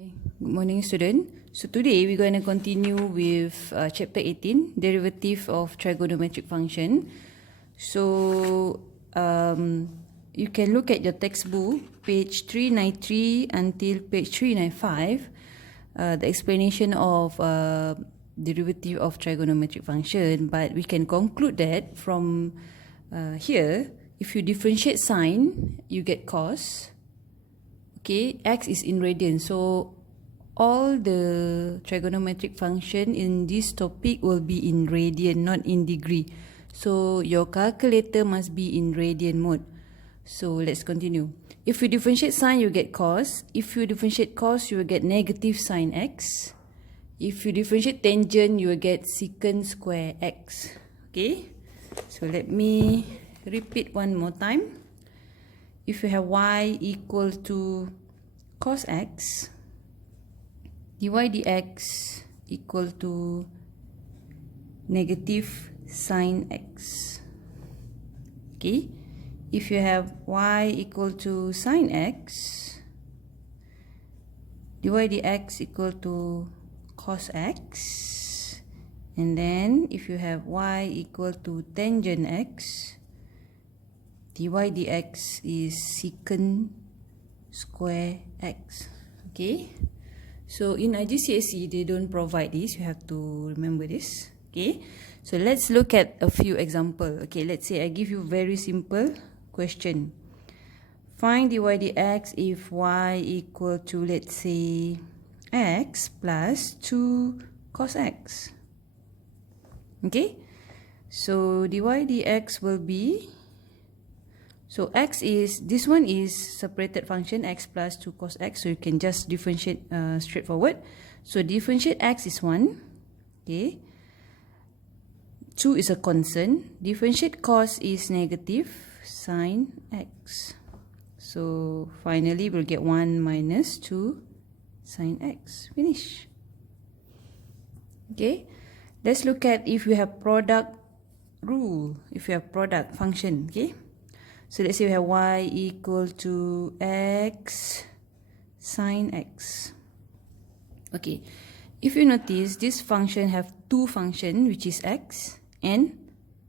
Good morning, student. So today we're going to continue with chapter 18, derivative of trigonometric function. So you can look at your textbook, page 393 until page 395, the explanation of derivative of trigonometric function. But we can conclude that from here, if you differentiate sine, you get cos. Okay, x is in radian, so all the trigonometric function in this topic will be in radian, not in degree. So your calculator must be in radian mode. So let's continue. If you differentiate sine, you get cos. If you differentiate cos, you will get negative sine x. If you differentiate tangent, you will get secant square x. Okay, so let me repeat one more time. If you have y equal to cos x, dy dx equal to negative sine x. Okay, if you have y equal to sine x, dy dx equal to cos x, and then if you have y equal to tangent x, dy dx is secant square x. Okay, so in IGCSE they don't provide this, you have to remember this. Okay, so let's look at a few examples. Okay, let's say I give you very simple question. Find dy dx if y equal to, let's say, x plus 2 cos x. Okay, so dy dx will be, so x is, this one is separated function, x plus 2 cos x, so you can just differentiate straightforward. So differentiate x is 1, okay, 2 is a constant, differentiate cos is negative sine x. So finally we'll get 1 minus 2 sine x, finish. Okay, let's look at if you have product rule, if you have product function. Okay, so let's say we have y equal to x sine x. Okay, if you notice, this function have two functions, which is x and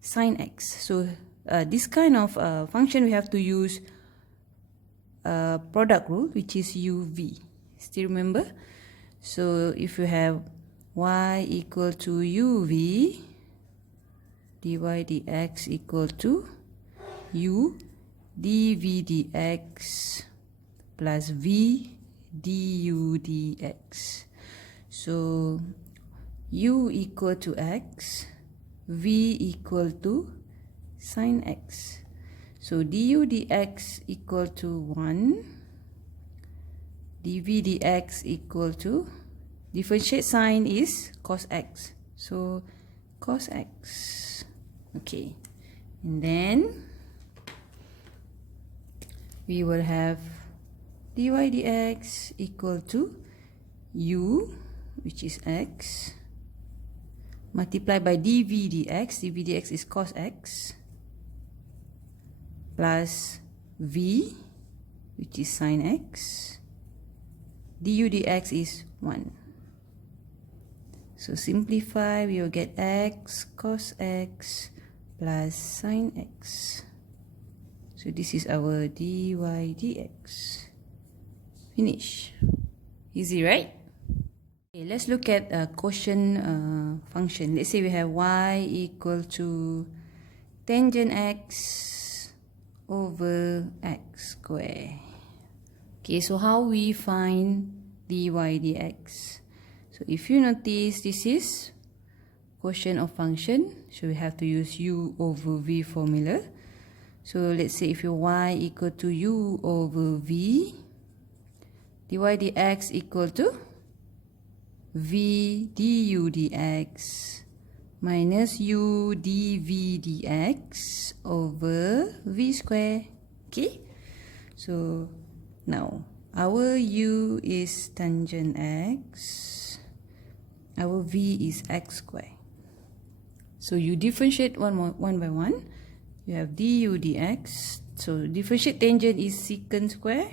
sine x. So this kind of function we have to use product rule, which is uv. Still remember? So if you have y equal to uv, dy dx equal to u dv dx plus v du dx. So u equal to x, v equal to sine x. So du dx equal to 1, dv dx equal to, differentiate sine is cos x, so cos x. Okay, and then we will have dy dx equal to u, which is x, multiplied by dv dx, dv dx is cos x, plus v, which is sine x, du dx is 1. So simplify, we will get x cos x plus sine x. So this is our dy dx. Finish. Easy, right? Okay, let's look at a quotient function. Let's say we have y equal to tangent x over x square. Okay, so how we find dy dx? So if you notice, this is quotient of function, so we have to use u over v formula. So let's say if your y equal to u over v, dy dx equal to v du dx minus u dv dx over v square. Okay, so now our u is tangent x, our v is x square. So you differentiate one by one. You have du dx, so differentiate tangent is secant square,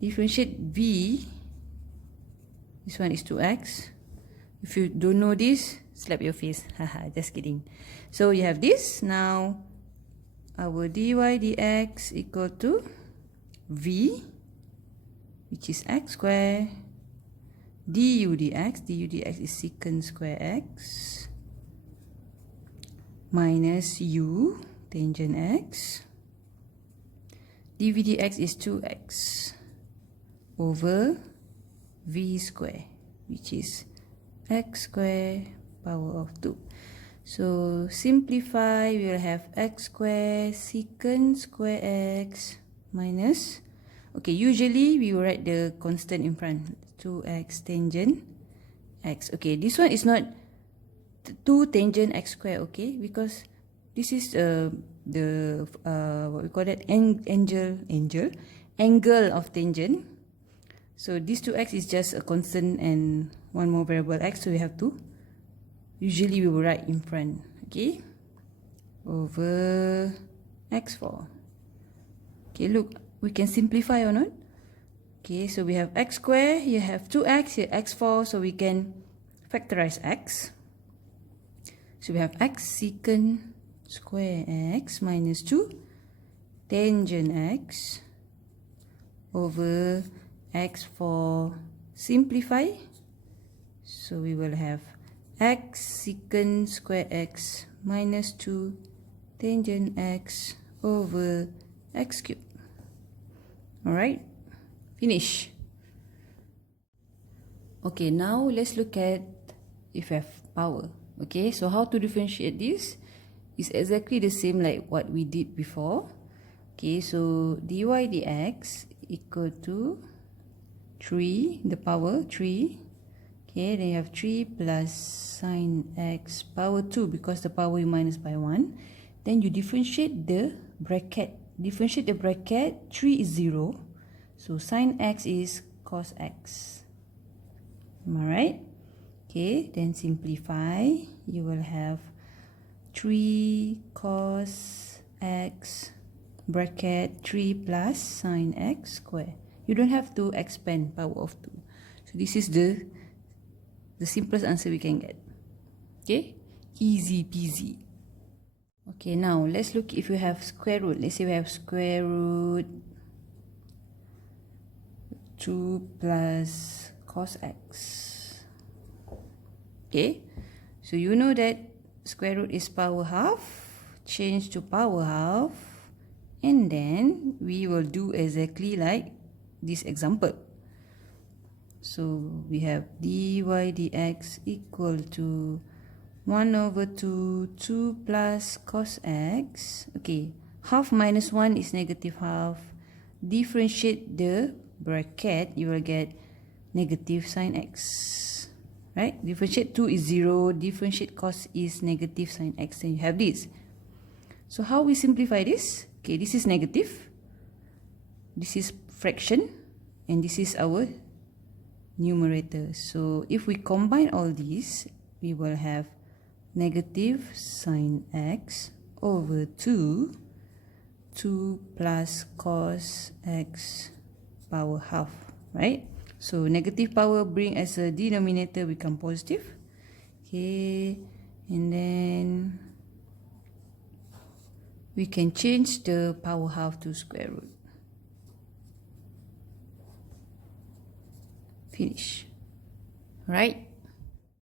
differentiate v This one is 2x. If you don't know this, slap your face. Haha, just kidding. So you have this. Now our dy dx equal to v, which is x square, du dx is secant square x, minus u, tangent x, dv dx is 2x over v square, which is x square power of 2. So simplify, we will have x square secant square x minus, okay, usually we will write the constant in front, 2x tangent x. Okay, this one is not 2 tangent x square, okay, because this is the what we call that, angle of tangent. So this 2x is just a constant and one more variable x, so we have to, usually we will write in front, okay, over x4. Okay, look, we can simplify or not? Okay, so we have x square, you have 2x, here x4, so we can factorize x. So we have x secant square x minus 2 tangent x over x4. Simplify, so we will have x secant square x minus 2 tangent x over x cubed. Alright, finish. Okay, now let's look at if we have power. Okay, so how to differentiate this is exactly the same like what we did before. Okay, so dy dx equal to 3, the power 3. Okay, then you have 3 plus sine x power 2, because the power you minus by 1. Then you differentiate the bracket. Differentiate the bracket, 3 is 0. So sine x is cos x. Am I right? Okay, then simplify. You will have 3 cos x bracket 3 plus sine x square. You don't have to expand power of 2. So this is the simplest answer we can get. Okay, easy peasy. Okay, now let's look if we have square root. Let's say we have square root 2 plus cos x. Okay, so you know that square root is power half, change to power half, and then we will do exactly like this example. So we have dy dx equal to 1 over 2 plus cos x. Okay, half minus 1 is negative half. Differentiate the bracket, you will get negative sine x. Right? Differentiate 2 is 0. Differentiate cos is negative sine x. Then you have this. So how we simplify this? Okay, this is negative. This is fraction. And this is our numerator. So if we combine all these, we will have negative sine x over 2 plus cos x power half, right? So negative power bring as a denominator become positive. Okay, and then we can change the power half to square root. Finish. Right?